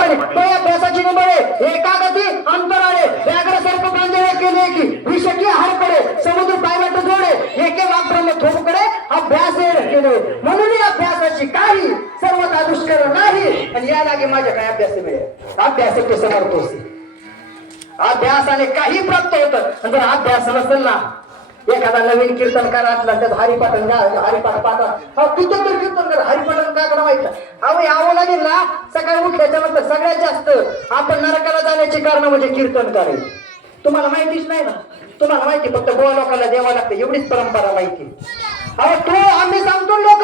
सुखाने तो अभ्यासाची निबळे एकागती अंतराळे व्याघ्र सर्प बांधणे केले की विषकी हार पडे. समुद्र पायवाट जोडे एके वापरले थोपकडे अभ्यास केले. म्हणून या अभ्यासाची काही सर्वता दुष्कर नाही. आणि या लागे माझ्या काय अभ्यास मिळेल अभ्यास ते समर्थोस अभ्यासाने काही प्राप्त होतं. जर अभ्यास नसेल ना एखादा नवीन कीर्तनकार असला तर हरिपाठन घ्या हरिपाठ पाठा हा किती तर कीर्तनकार हरिपाठन का करा अहो यावं लागेल ना सकाळी उठल्याच्या नंतर सगळ्यात जास्त आपण नरकाला जाण्याची कारण म्हणजे कीर्तनकार आहे तुम्हाला माहितीच नाही ना? तुम्हाला माहिती फक्त गोवा लोकांना द्यावा लागतं एवढीच परंपरा माहिती अहो तो आम्ही सांगतो लोक